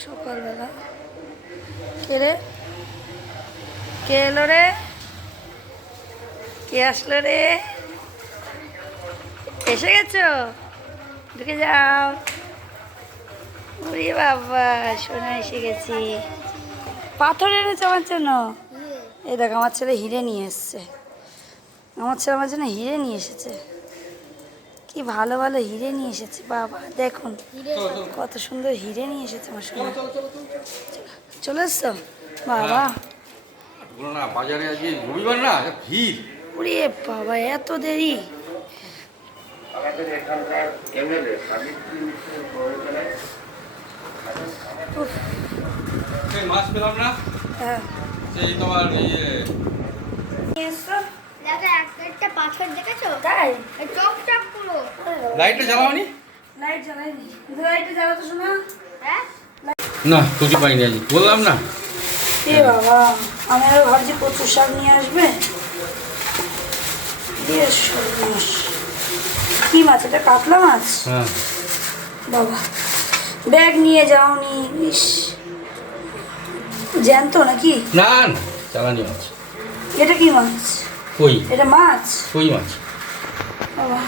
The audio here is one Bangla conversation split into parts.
সকালবেলা কে রে, কে এলো রে, কে আসলো রে? এসে গেছো? ঢুকে যাও। ওরে বাবা, সোনা এসে গেছি। পাথর এনেছে আমার জন্য। এই দেখ, আমার ছেলে হিরে নিয়ে এসছে। আমার ছেলে আমার জন্য হিরে নিয়ে এসেছে। কি ভালো ভালো হিরে নিয়ে এসেছে বাবা, দেখুন কত সুন্দর হিরে নিয়ে এসেছে আমার সোনা। চলে এসছো বাবা? না, বাজারে আজকে রবিবার না, ভিড়। ওরে বাবা, এত দেরি? আমাদের এখানকার এমএলএ সেই মাছ পেলাম না, হ্যাঁ, সেই তোমার ইয়ে নিয়ে এসছো? দেখো একটা পাথর দেখেছো? তাই? চকচক পুরো। লাইটটা জ্বালাওনি? লাইট জ্বালাইনি। লাইটটা জ্বালাতো শোনা? হ্যাঁ? না, খুঁজে পাইনি আজ, বললাম না। এ বাবা, আমি আরো ভাবছি কচুর শাক নিয়ে আসবে। বেশ সর্বনাশ। কি মাছ এটা? কাতলা মাছ? হ্যাঁ, বাবা, ব্যাগ নিয়ে যাওনি? ইস, জ্যান্ত নাকি? না না, চালানি মাছ। এটা কি মাছ? কই? এটা মাছ? কই মাছ? বাবা,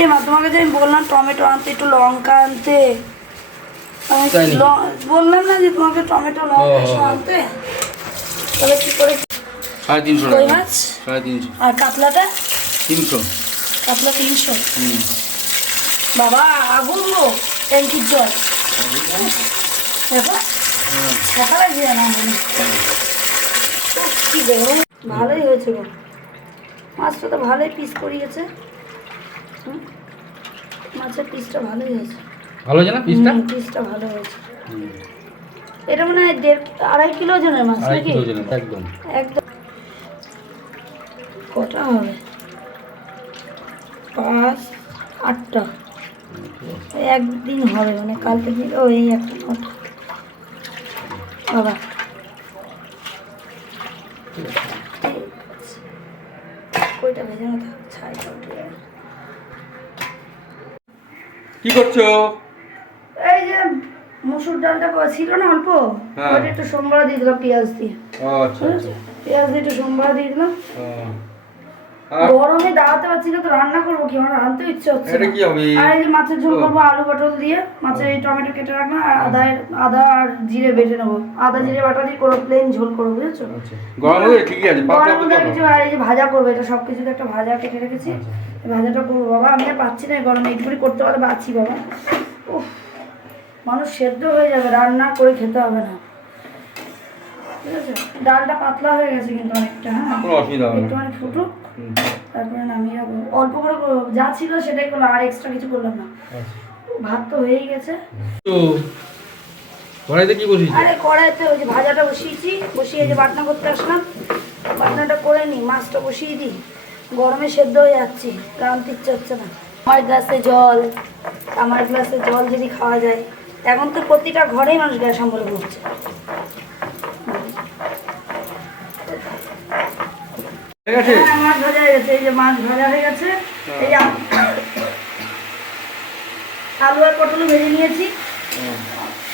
এ মা, তোমাকে যে আমি বললাম টমেটো আনতে, একটু লঙ্কা আনতে। আমি তাই নাকি? বললাম না যে তোমাকে টমেটো লঙ্কা এসব আনতে? তাহলে কি করে? 350 কই টাকা। মাছ? 350। আর কাতলাটা? 300। কাতলা 300। বাবা, আগুন গো, ট্যাঙ্কির জল। দেখো, দেখা লাগছে না মনে। কি গরম। ভালোই হয়েছে গো, মাছটা তো ভালোই পিস করিয়েছে। মাছের পিসটা ভালোই হয়েছে। ভালো আছে না পিসটা? পিসটা ভালো হয়েছে। এটা মনে হয় 2.5 কিলো ওজনের মাছ 2.5 নাকি? কিলো ওজনের, একদম। একদম। কটা হবে? 5, 8টা। একদিন হবে, মানে কালকে দিলে ওই একটা 9টা। বাবা, ঠিক আছে। কইটা ভেজে না থাক, ছাইটা উঠে যাবে। কি করছো? এই যে মসুর ডালটা ছিল না অল্প, হ্যাঁ। ওটা একটু সোমবার দিয়ে দিলাম পেঁয়াজ দিয়ে। ও আচ্ছা আচ্ছা। পেঁয়াজ দিয়ে একটু সোমবার দিয়ে দিলাম। ও, আর গরমে দাঁড়াতে পারছি না তো, রান্না করবো কি? আমার রাঁধতে ইচ্ছে হচ্ছে এটা না। কি হবে? আর এই যে মাছের ঝোল করবো আলু পটল দিয়ে, মাছের এই টমেটো কেটে রাখলাম, আর আদা আর জিরে বেটে নেবো। আদা জিরে বাটা দিয়ে করবো, প্লেন ঝোল করবো, বুঝেছো? আচ্ছা, গরম হলে ঠিকই আছে, পাতলা গরমের মধ্যে পাতলা কিছু, আর এই যে ভাজা করবো, এটা সব কিছুতে একটা ভাজা কেটে রেখেছি। আচ্ছা। এই ভাজাটা করবো বাবা, আমি আর পাচ্ছি না এই গরমে, এইটুকুনি করতে পারলে বাঁচি বাবা। উফ, মানুষ সেদ্ধ হয়ে যাবে, রান্না করে খেতে হবে না, ঠিক আছে? ডালটা পাতলা হয়ে গেছে কিন্তু অনেকটা। হ্যাঁ, কোনো অসুবিধা হবে না। একটুখানি ফুটুক, তারপরে নামিয়ে রাখবো। অল্প করে যা ছিল সেটাই করলাম, আর এক্সট্রা কিছু করলাম না। ভাত তো হয়েই গেছে। তো কড়াইতে কি বসিয়েছো? আরে কড়াইতে ওই যে ভাজাটা বসিয়েছি, বসিয়ে যে বাটনা করতে আসলাম, বাটনাটা করে নিই, মাছটা বসিয়ে দিই। গরমে সেদ্ধ হয়ে যাচ্ছি, রাঁধতে ইচ্ছে হচ্ছে না। আমার গ্লাসে জল যদি খাওয়া যায়। এখন তো প্রতিটা ঘরেই মানুষ গ্যাস অম্বলে ভুগছে। ঠিক আছে। হ্যাঁ, মাছ ভাজা হয়ে গেছে। এই যে মাছ ভাজা হয়ে গেছে। এই যে আলু আর পটল ভেজে নিয়েছি।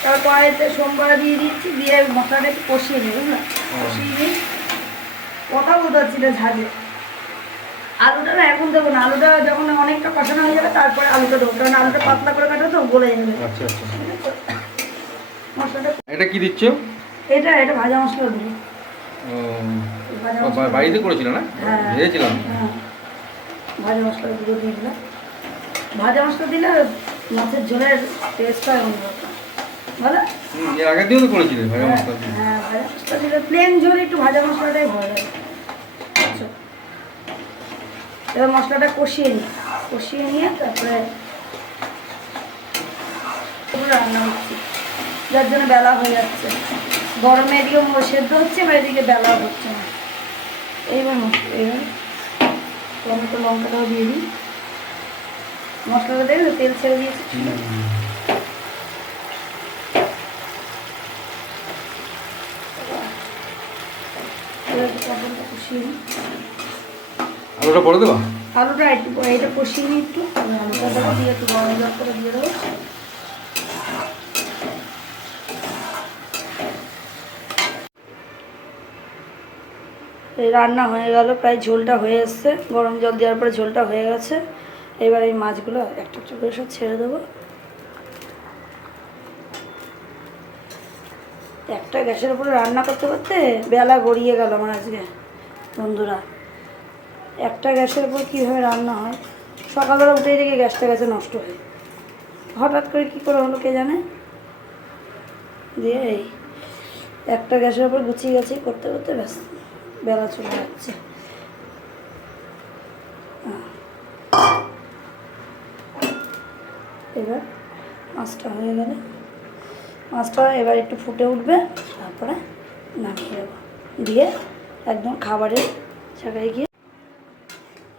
তারপর কড়াইতে সোমবার দিয়ে দিয়েছি, দিয়ে মশলাটা একটু কষিয়ে দিই, বুঝলাম? কষিয়ে দিই। কথা বলতে পারছি না ঝাঁঝে। আলুটা না এখন দেবো না, আলুটা যখন অনেকটা কষানো হয়ে যাবে তারপরে আলুটা দেবো, কারণ আলুটা পাতলা করে কাটো তো গলে যাবে। আচ্ছা আচ্ছা। মশলাটা এটা কি দিচ্ছ? এটা ভাজা মশলা দিই। ভাজা মশলা বাড়িতে করেছিল না? হ্যাঁ। ভেজেছিলাম। হ্যাঁ, ভাজা মশলা গুঁড়ো দিয়ে দিলাম। ভাজা মশলা দিলে মাছের ঝোলের টেস্টটা অন্যরকম, ভালো। এর আগের দিনও তো করেছিলে ভাজা মশলা দিয়ে। হ্যাঁ, ভাজা মশলা দিলে প্লেন ঝোল একটু ভাজা মশলাটাই ভালো লাগে। আচ্ছা, এবার মশলাটা কষিয়ে নিই, কষিয়ে নিয়ে তারপরে রান্না করছি, যার জন্য বেলা হয়ে যাচ্ছে। গরমে এদিকে সেদ্ধ হচ্ছে, বা এদিকে বেলা হচ্ছে না। এইবার টমেটো লঙ্কাটাও দিয়ে দিই। মশলাটা দেখবে তেল ছেড়ে দিয়েছি। কষিয়ে নিই। আলুটা পরে দেবা? আলুটা একটু এটা কষিয়ে নিই একটু, আলুটা দেবো, দিয়ে একটু গরম জল করে দিয়ে দেবো। এই রান্না হয়ে গেল, প্রায় ঝোলটা হয়ে এসছে, গরম জল দেওয়ার পরে ঝোলটা হয়ে গেছে। এবার এই মাছগুলো একটা একটা করে সব ছেড়ে দেবো। একটা গ্যাসের উপরে রান্না করতে করতে বেলা গড়িয়ে গেল আমার আজকে বন্ধুরা। একটা গ্যাসের উপর কীভাবে রান্না হয়, সকালবেলা উঠেই দেখি গ্যাসটা গেছে নষ্ট হয়ে, হঠাৎ করে কী করে হলো কে জানে। দিয়ে এই একটা গ্যাসের উপর গুছিয়ে গেছি করতে করতে ব্যাস বেলা চলে যাচ্ছে। এবার মাছটা হয়ে গেলে মাছটা এবার একটু ফুটে উঠবে, তারপরে নামিয়ে দেবো, দিয়ে একদম খাবারের জায়গায় গিয়ে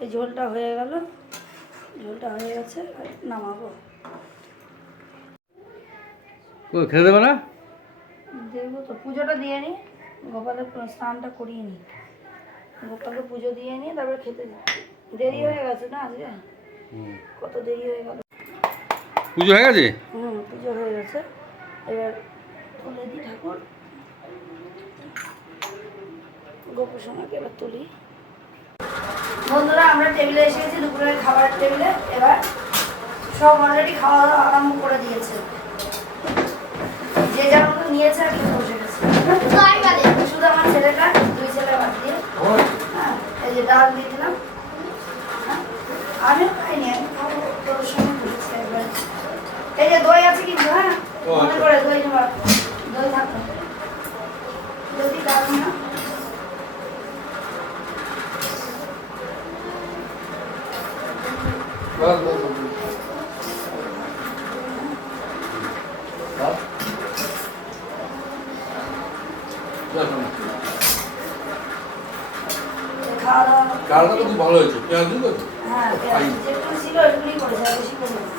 এই ঝোলটা হয়ে গেল, ঝোলটা হয়ে গেছে, নামাবো। খেতে দেবে না? দেখবো তো, পুজোটা দিয়ে নিই, গোপালের স্নানটা করিয়ে নিই, গোপালকে পুজো দিয়ে নিয়ে তারপরে খেতে দিই। দেরি হয়ে গেছে না আজকে, কত দেরি হয়ে গেল। পুজো হয়ে গেছে? পুজো হয়ে গেছে, এবার তুলে দিই ঠাকুর, গোপুর সোনাকে এবার তুলি। বন্ধুরা আমরা টেবিলে এসে গেছি, দুপুরের খাবারের টেবিলে। এবার সব অলরেডি খাওয়া দাওয়া আরম্ভ করে দিয়েছে, যে যার মতো নিয়েছে আর খেতে বসে গেছে। শুধু আমার ছেলেটা, দুই ছেলে বাদ দিয়ে। হ্যাঁ, এই যে ডাল দিয়ে দিলাম, আমিও খাইনি, আমি খাবো তোর সঙ্গে বলেছি একবার। এই যে দই আছে কিন্তু, হ্যাঁ মনে করে দই নেবার, দই থাকবে যদি ডাল না। খাওয়া দাওয়া ডালটা তো খুব ভালো হয়েছে, পেঁয়াজ দিল তো? হ্যাঁ, যেটুকু ছিল ওইটুকুই করেছে, আর বেশি করবো না।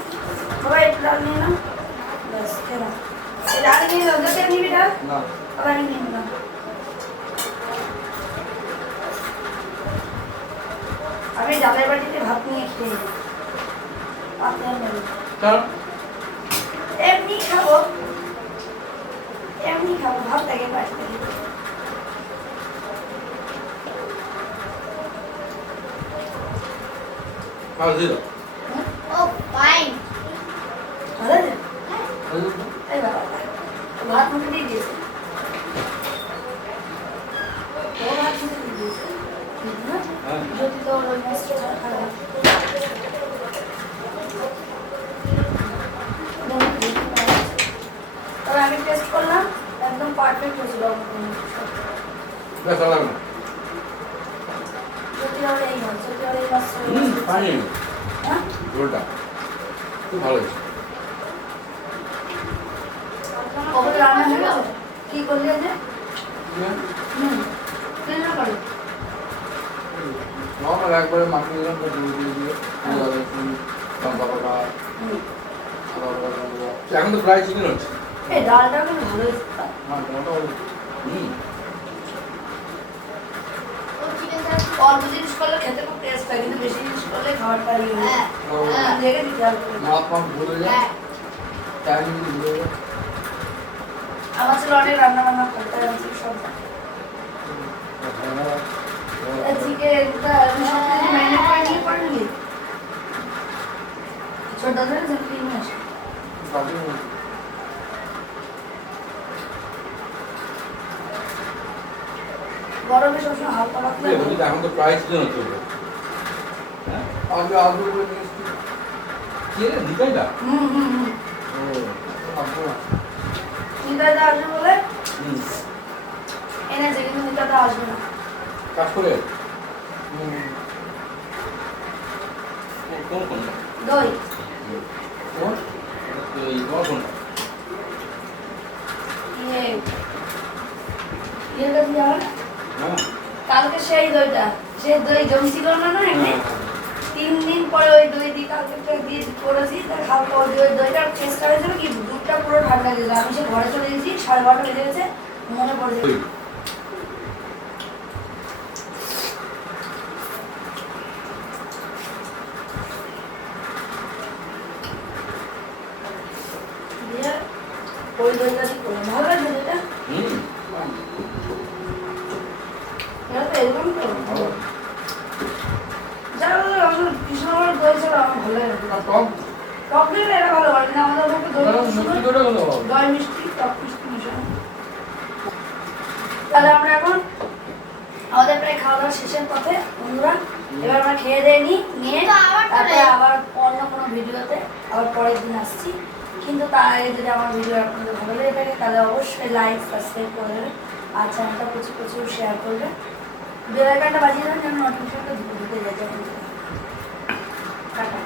সবাই একটু ডাল নিয়ে নাও, ব্যাস খেলাম। এই ডাল নিয়ে নাও, যেতে নিবি ডাল? না। আবার আমি নিয়ে নিলাম। আমি ডালের বাটিতে ভাত নিয়ে খেয়ে নিই, আপনি আর নেবেন? এমনি খাবো, এমনি খাবো, ভাত লাগে বাড়ি থেকে। ভালো দিল। ভালো আছে? এই বাবা, ভাত মুখে দিয়ে দিয়েছে, ও ভাত মুখে দিয়ে দিয়েছে। যদি তো ওর মাছটা ছাড়া খাবে। তবে আমি টেস্ট করলাম, একদম পারফেক্ট হয়েছিল। বেশ ভালো লাগলো। যদি আর এই মাছ, যদি আর এই মাছ, পানি হ্যাঁ ঝোলটা খুব ভালো হয়েছে। কবে রান্না হয়ে গেছে? কি করলি যে রান্না করো? নর্মাল একবারে মাখিয়ে দিলাম, দিয়ে দিয়ে লঙ্কা পাতা, এখন তো প্রায় চিকেন হচ্ছে। এই ডালটা কিন্তু ভালো হয়েছে। হ্যাঁ, মোটামুটি। অল্প জিনিস করলে খেতে খুব টেস্ট হয়, কিন্তু বেশি জিনিস করলে খাবারটা ইয়ে হয়। দেখে দিতে হবে। মাছ মাছ ভুলে যায়, টাইম ভুলে যায়। আমার ছেলে অনেক রান্না বান্না করতে আছে সব। চিকেনটা ম্যারিনেট করে নিয়ে পরে নিলি ছোট ধরে ঝাঁপিয়ে নিয়ে আসে। গরমে সবসময় হালকা পাতলা এখন তো প্রায় চিকেন হচ্ছে। হ্যাঁ, আগে আলু করে নিয়ে এসছি। কি রে, নিকাইটা? নিকাইটা আসবে বলে এনেছে, কিন্তু নিকাইটা আসবে না। কাজ করে কোন কোনটা? দই কোন? এই তোমার কোনটা? ইয়েটা দিয়ে হবে না? হ্যাঁ। কালকে সেই দইটা, সেই দই জমছিল না না এমনি? 3 দিন পরে ওই দই দিয়ে কালকে দিয়ে করেছি, তার হালকা ওই দইটার টেস্টটা হয়েছিল কি, দুধটা পুরো ঠান্ডা দিয়ে দিলাম। আমি সে ঘরে চলে গেছি, 12:30 বেজে গেছে, মনে পড়ে যায়। দিয়ে ওই দইটা দিয়ে করলাম, ভালো লাগছে দইটা? এটা তো এরকম তো যারা কৃষ্ণনগর দই ছাড়া আমার ভালো লাগে না। আর টক টক দিলে এটা ভালো লাগে না, আমাদের ওখানে দই মিষ্টি করে হলো দই মিষ্টি টক মিষ্টি মেশানো। তাহলে আমরা এখন আমাদের প্রায় খাওয়া দাওয়া শেষের পথে বন্ধুরা, এবার আমরা খেয়ে দিয়ে নিয়ে কিন্তু আবার তো তারপরে নেই। আবার অন্য কোনো ভিডিওতে আবার পরের দিন আসছি। কিন্তু তার আগে যদি আমার ভিডিও আপনাদের ভালো লেগে থাকে তাহলে অবশ্যই লাইক সাবস্ক্রাইব করে দেবেন আর চ্যানেলটা প্রচুর প্রচুর শেয়ার করবেন, বেল আইকনটা বাজিয়ে দেবেন যেন নোটিফিকেশনটা ঢুকে যায়। টাটা।